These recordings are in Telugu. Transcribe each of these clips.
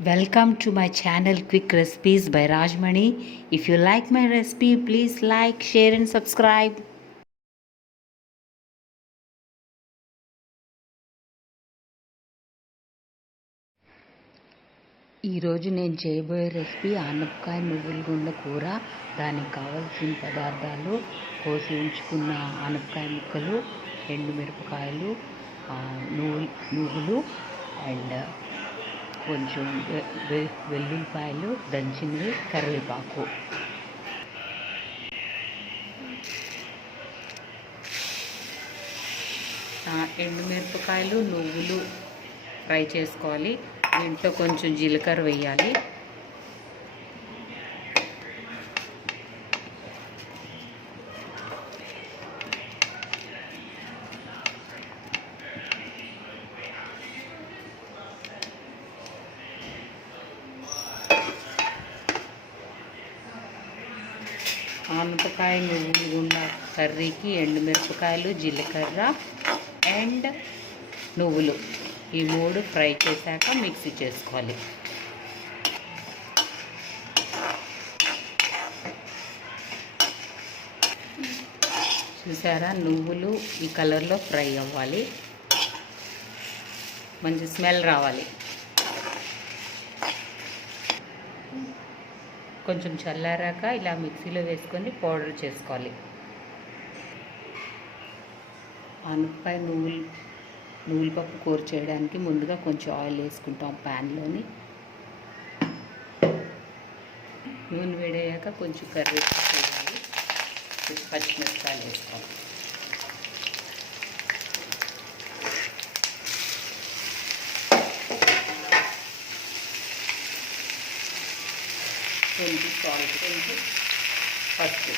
Welcome to my channel Quick Recipes by Rajmani. If you like my recipe, please like, share and subscribe. ఈరోజు నేను చేయబోయే రెసిపీ ఆనపకాయ నువ్వుల గుండ కూర. దానికి కావాల్సిన పదార్థాలు: కోసి ఉంచుకున్న ఆనపకాయ ముక్కలు, ఎండుమిరపకాయలు, నువ్వులు అండ్ కొంచెం వెల్లుల్లిపాయలు దంచినవి, కరివేపాకు. ఎండుమిరపకాయలు, నువ్వులు ఫ్రై చేసుకోవాలి. దీంట్లో కొంచెం జీలకర్ర వేయాలి. ఆనపకాయ నువ్వులు గుండ కర్రీకి ఎండుమిరపకాయలు, జీలకర్ర అండ్ నువ్వులు ఈ మూడు ఫ్రై చేశాక మిక్సీ చేసుకోవాలి. చూసారా, నువ్వులు ఈ కలర్లో ఫ్రై అవ్వాలి, మంచి స్మెల్ రావాలి. కొంచెం చల్లారాక ఇలా మిక్సీలో వేసుకొని పౌడర్ చేసుకోవాలి. ఆనపకాయ నువ్వుల పప్పు కూర చేయడానికి ముందుగా కొంచెం ఆయిల్ వేసుకుంటాం ప్యాన్లోని. నూనె వేడయ్యాక కొంచెం కరివేపాకు వేయాలి, కొంచెం పచ్చిమిరపకాయలు వేసుకోవాలి. కొంచెం సాల్ట్, కొంచెం పసుపు.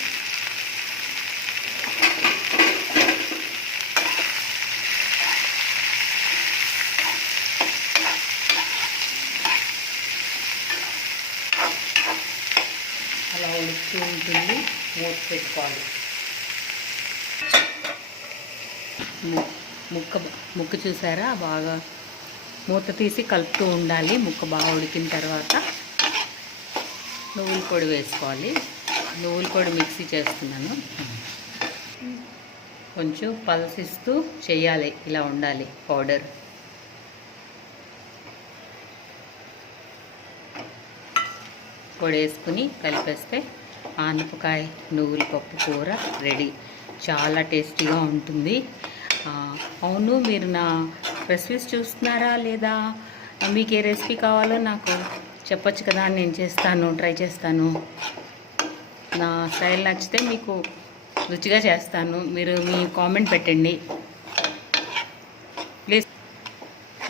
అలా ఉడుకుతూ ఉంటుంది, మూత పెట్టుకోవాలి. ముక్క చూసారా, బాగా మూత తీసి కలుపుతూ ఉండాలి. ముక్క బాగా ఉడికిన తర్వాత నువ్వుల పొడి వేసుకోవాలి. నువ్వుల పొడి మిక్సీ చేస్తున్నాను. కొంచెం పల్సిస్తూ చేయాలి, ఇలా ఉండాలి పౌడర్. పొడి వేసుకుని కలిపేస్తే ఆనపకాయ నువ్వుల పప్పు కూర రెడీ. చాలా టేస్టీగా ఉంటుంది. అవును, మీరు నా రెసిపీస్ చూస్తున్నారా లేదా? మీకు ఏ రెసిపీ కావాలో నాకు చెప్పొచ్చు కదా, నేను చేస్తాను, ట్రై చేస్తాను. నా స్టైల్ నచ్చితే మీకు రుచిగా చేస్తాను. మీరు మీ కామెంట్ పెట్టండి ప్లీజ్.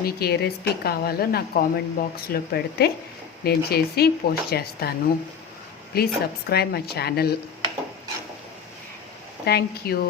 మీకు ఏ రెసిపీ కావాలో నాకు కామెంట్ బాక్స్లో పెడితే నేను చేసి పోస్ట్ చేస్తాను. Please subscribe my channel. Thank you.